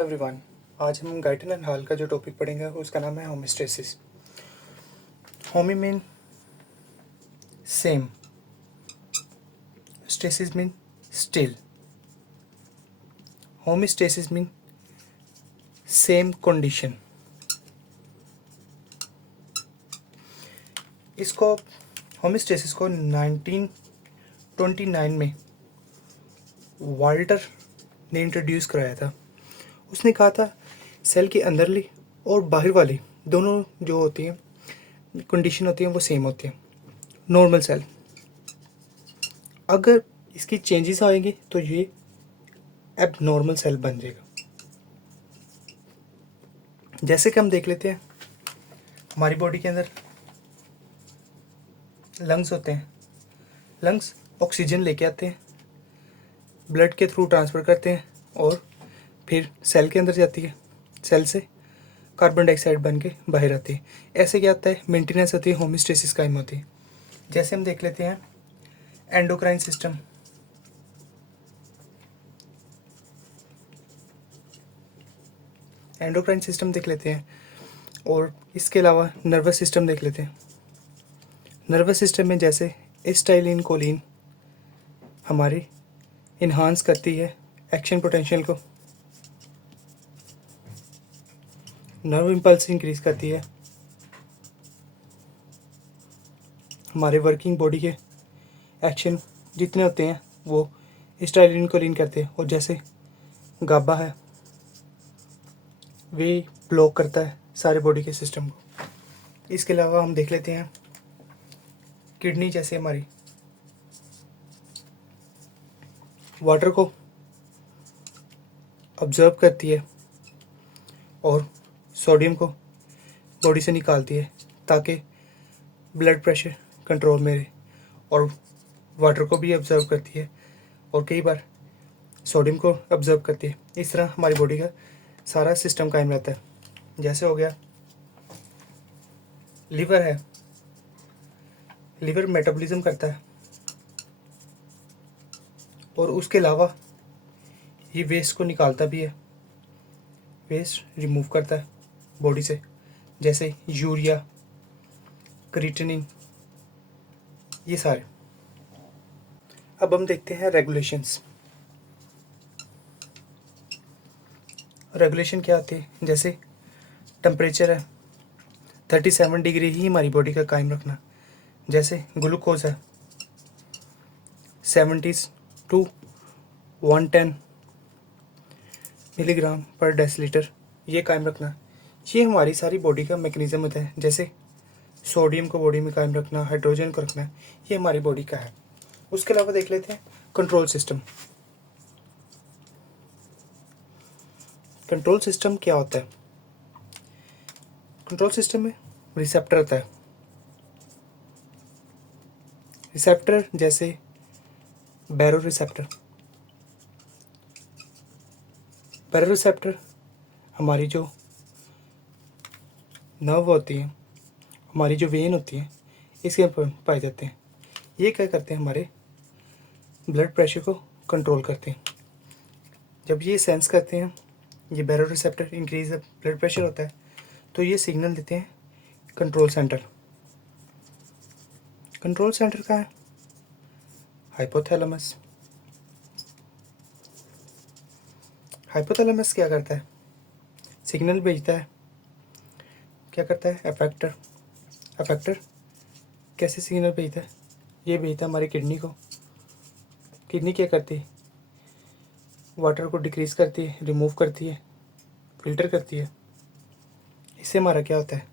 Everyone, आज हम Guyton and hall का जो टॉपिक पढ़ेंगे उसका नाम है homeostasis. Homi mean same, stasis mean still, homeostasis mean same condition. इसको होमियोस्टेसिस को 1929 में वाल्टर ने इंट्रोड्यूस कराया था। उसने कहा था सेल के अंदरली और बाहर वाली दोनों जो होती हैं कंडीशन होती हैं वो सेम होती हैं। नॉर्मल सेल अगर इसकी चेंजेस आएंगी तो ये एबनॉर्मल सेल बन जाएगा। जैसे कि हम देख लेते हैं हमारी बॉडी के अंदर लंग्स होते हैं। लंग्स ऑक्सीजन लेके आते हैं, ब्लड के थ्रू ट्रांसफ़र करते हैं और फिर सेल के अंदर जाती है। सेल से कार्बन डाइऑक्साइड बन के बाहर आती है। ऐसे क्या होता है, मेंटेनेंस होती है, होमियोस्टेसिस कायम होती है। जैसे हम देख लेते हैं एंडोक्राइन सिस्टम। एंडोक्राइन सिस्टम देख लेते हैं और इसके अलावा नर्वस सिस्टम देख लेते हैं। नर्वस सिस्टम में जैसे एसिटाइलिन कोलिन हमारी इन्हांस करती है एक्शन पोटेंशियल को, नर्व इम्पल्स इंक्रीज करती है, हमारे वर्किंग बॉडी के एक्शन जितने होते हैं वो एसिटाइलिन कोलिन करते हैं। और जैसे गाबा है वे ब्लॉक करता है सारे बॉडी के सिस्टम को। इसके अलावा हम देख लेते हैं किडनी जैसे हमारी वाटर को ऑब्जर्व करती है और सोडियम को बॉडी से निकालती है ताकि ब्लड प्रेशर कंट्रोल में रहे, और वाटर को भी ऑब्जर्व करती है और कई बार सोडियम को ऑब्जर्व करती है। इस तरह हमारी बॉडी का सारा सिस्टम कायम रहता है। जैसे हो गया लीवर है, लीवर मेटाबॉलिज्म करता है और उसके अलावा ये वेस्ट को निकालता भी है, वेस्ट रिमूव करता है बॉडी से, जैसे यूरिया, क्रिएटिनिन, ये सारे। अब हम देखते हैं रेगुलेशंस। रेगुलेशन क्या होती है, जैसे टेम्परेचर है 37 डिग्री ही हमारी बॉडी का कायम रखना। जैसे ग्लूकोज है 70 to 110 मिलीग्राम पर डेसीलीटर, ये कायम रखना। ये हमारी सारी बॉडी का मैकेनिज्म होता है। जैसे सोडियम को बॉडी में कायम रखना, हाइड्रोजन को रखना, ये हमारी बॉडी का है। उसके अलावा देख लेते हैं कंट्रोल सिस्टम। कंट्रोल सिस्टम क्या होता है, कंट्रोल सिस्टम में रिसेप्टर होता है। रिसेप्टर जैसे बैरो रिसेप्टर। बैरो रिसेप्टर हमारी जो नर्व होती है, हमारी जो वेन होती है, इसके ऊपर पाए जाते हैं। ये क्या करते हैं, हमारे ब्लड प्रेशर को कंट्रोल करते हैं। जब ये सेंस करते हैं, ये बैरो रिसेप्टर इंक्रीज ब्लड प्रेशर होता है तो ये सिग्नल देते हैं कंट्रोल सेंटर। कंट्रोल सेंटर का है हाइपोथैलेमस। हाइपोथैलेमस क्या करता है, सिग्नल भेजता है। क्या करता है एफेक्टर। एफेक्टर कैसे सिग्नल भेजता है, ये भेजता है हमारी किडनी को। किडनी क्या करती है, वाटर को डिक्रीज करती है, रिमूव करती है, फिल्टर करती है। इससे हमारा क्या होता है,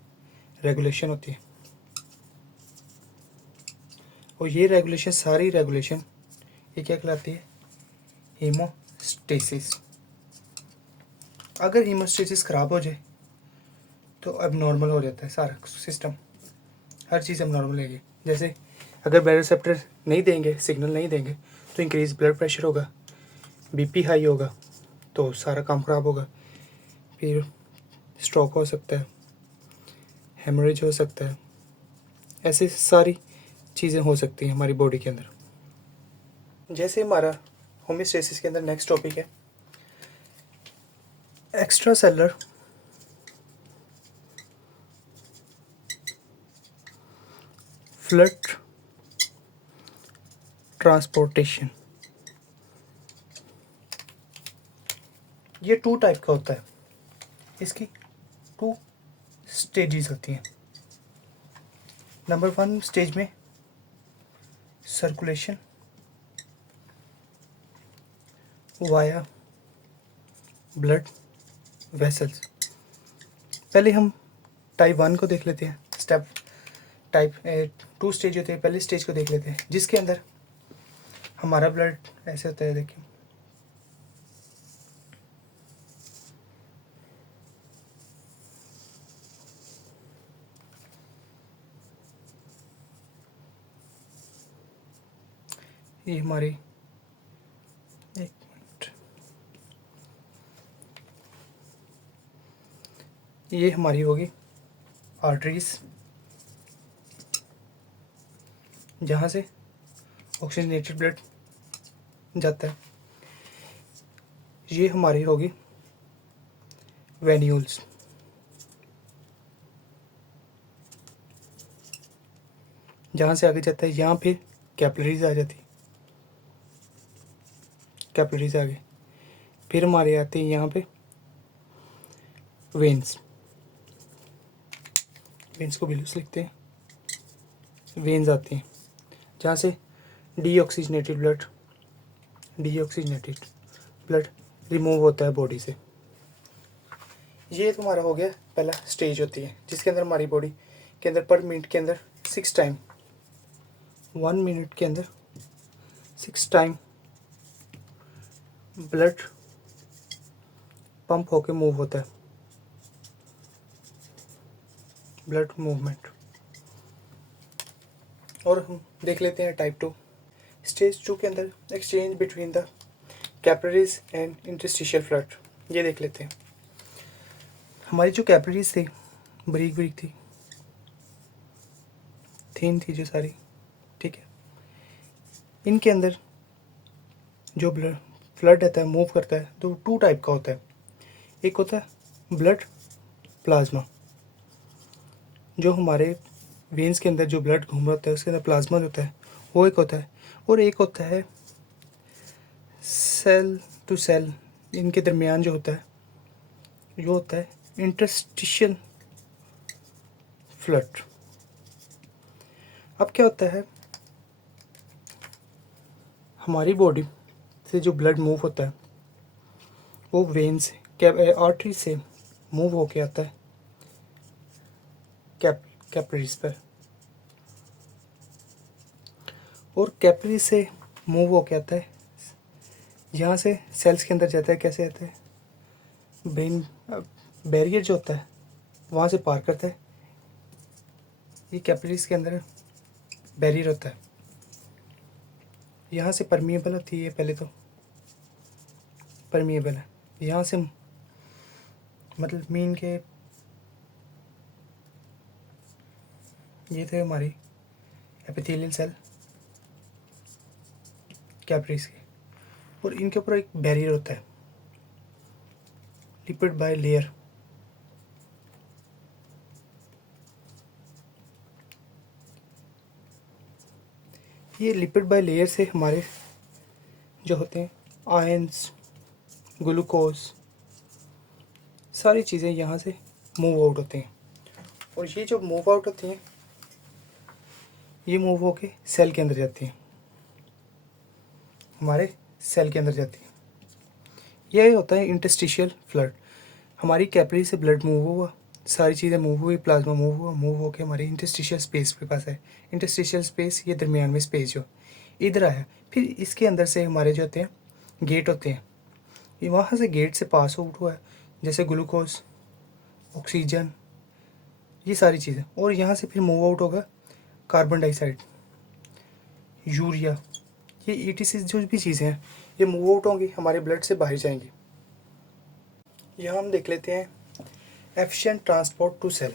रेगुलेशन होती है। और ये रेगुलेशन, सारी रेगुलेशन ये क्या कहलाती है, हीमोस्टेसिस। अगर हीमोस्टेसिस खराब हो जाए तो अब नॉर्मल हो जाता है सारा सिस्टम, हर चीज़ अब नॉर्मल रहेगी। जैसे अगर बैरोसेप्टर नहीं देंगे, सिग्नल नहीं देंगे तो इंक्रीज ब्लड प्रेशर होगा, बीपी हाई होगा तो सारा काम ख़राब होगा, फिर स्ट्रोक हो सकता है, हेमरेज हो सकता है। ऐसे सारी चीज़ें हो सकती हैं हमारी बॉडी के अंदर। जैसे हमारा होमियोस्टेसिस के अंदर नेक्स्ट टॉपिक है एक्स्ट्रा सेलर फ्लड ट्रांसपोर्टेशन, ये 2 टाइप का होता है। इसकी 2 स्टेजेस होती हैं। नंबर 1 स्टेज में सर्कुलेशन वाया ब्लड वेसल्स। पहले हम टाइप 1 को देख लेते हैं। स्टेप टाइप 2 स्टेज होते हैं। पहले स्टेज को देख लेते हैं जिसके अंदर हमारा ब्लड ऐसे होता है। देखिए ये हमारी, एक मिनट, ये हमारी होगी आर्टरीज, जहाँ से ऑक्सीजनेटेड ब्लड जाता है। ये हमारी होगी वेन्यूल्स, जहाँ से आगे जाता है। यहाँ फिर कैपिलरीज आ जाती, कैपिलरीज आगे फिर हमारे आते हैं यहाँ पे वेन्स। वेन्स को बिल्कुल लिखते हैं। वेन्स आती हैं जहाँ से डीऑक्सीजनेटेड ब्लड रिमूव होता है बॉडी से। ये तुम्हारा हो गया पहला स्टेज होती है जिसके अंदर हमारी बॉडी के अंदर पर मिनट के अंदर 6 टाइम, 1 मिनट के अंदर 6 टाइम ब्लड पंप होके मूव होता है, ब्लड मूवमेंट। और हम देख लेते हैं टाइप 2। स्टेज 2 के अंदर exchange between the capillaries and interstitial flood, ये देख लेते हैं। हमारी जो कैपिलरीज थी बारीक बारीक थी, थीन थी जो सारी, ठीक है। इनके अंदर जो ब्लड फ्लड रहता है, मूव करता है, तो 2 टाइप का होता है। एक होता है ब्लड प्लाज्मा, जो हमारे वेन्स के अंदर जो ब्लड घूम रहा होता है उसके अंदर प्लाज्मा होता है, वो एक होता है। और एक होता है सेल टू सेल, इनके दरमियान जो होता है, जो होता है इंटरस्टिशियल फ्लड। अब क्या होता है, हमारी बॉडी से जो ब्लड मूव होता है वो वेन से, आर्टरी से मूव होके आता है कैपिलरीज पर, और कैपिलरी से मूव होके आता है यहाँ से सेल्स के अंदर जाता है। कैसे आता है, ब्रेन बैरियर जो होता है वहाँ से पार करता है। ये कैपिलरीज के अंदर बैरियर होता है, यहाँ से परमिएबल होती है। पहले तो परमिएबल है, यहाँ से मतलब मीन के ये थे हमारी एपिथेलियल सेल कैपिलरीज के, और इनके ऊपर एक बैरियर होता है, लिपिड बाय लेयर। ये लिपिड बाय लेयर से हमारे जो होते हैं आयंस, ग्लूकोज, सारी चीज़ें यहाँ से मूव आउट होते हैं। और ये जो मूव आउट होती हैं ये मूव होके सेल के अंदर जाती हैं, हमारे सेल के अंदर जाती है। यह होता है इंटरस्टिशियल फ्लड। हमारी कैपिलरी से ब्लड मूव हुआ, सारी चीज़ें मूव हुई, प्लाज्मा मूव हुआ, मूव होके हमारे इंटरस्टिशियल स्पेस के पास है। इंटरस्टिशियल स्पेस ये दरमियान में स्पेस जो इधर आया, फिर इसके अंदर से हमारे जो होते हैं गेट होते हैं, ये वहाँ से गेट से पास आउट हुआ है, जैसे ग्लूकोज, ऑक्सीजन, ये सारी चीज़ें। और यहाँ से फिर मूव आउट होगा कार्बन डाइऑक्साइड, यूरिया, ये ETC जो भी चीज़ें हैं ये मूव आउट होंगी, हमारे ब्लड से बाहर जाएंगी। यहाँ हम देख लेते हैं efficient transport to cell.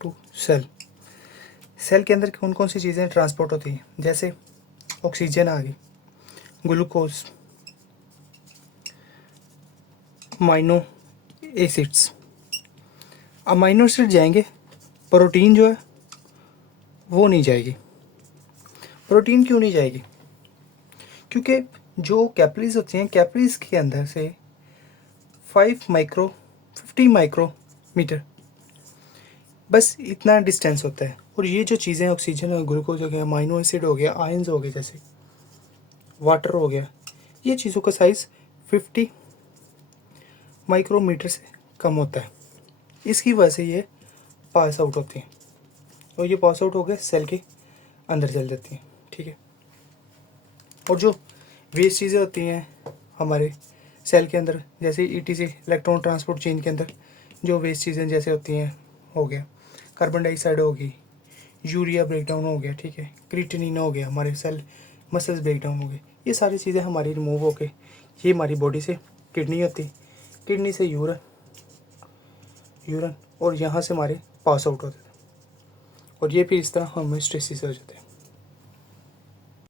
To cell, cell के अंदर कौन कौन सी चीज़ें ट्रांसपोर्ट होती हैं, जैसे ऑक्सीजन आ गई, glucose, amino acids. Amino acid जाएंगे, प्रोटीन जो है वो नहीं जाएगी। प्रोटीन क्यों नहीं जाएगी? क्योंकि जो कैपरीज होती हैं, कैपरीज के अंदर से 50 माइक्रोमीटर बस इतना डिस्टेंस होता है। और ये जो चीज़ें ऑक्सीजन और ग्लूकोज हो गया, अमाइनो एसिड हो गया, आयंस हो गए, जैसे वाटर हो गया, ये चीज़ों का साइज़ 50 माइक्रोमीटर से कम होता है। इसकी वजह से ये पास आउट होती हैं और ये पास आउट हो गए सेल के अंदर चल जाती हैं, ठीक है। और जो वेस्ट चीज़ें होती हैं हमारे सेल के अंदर, जैसे ETC इलेक्ट्रॉन ट्रांसपोर्ट चेन के अंदर जो वेस्ट चीज़ें जैसे होती हैं, हो गया कार्बन डाइऑक्साइड होगी, यूरिया ब्रेकडाउन हो गया, ठीक है, क्रिएटिनिन हो गया, हमारे सेल मसल्स ब्रेकडाउन हो गए, ये सारी चीज़ें हमारी रिमूव हो के ये हमारी बॉडी से किडनी होती, किडनी से यूरन और यहाँ से हमारे पास आउट होते थे और ये फिर इस तरह होमोस्टेसिस हो जाते हैं।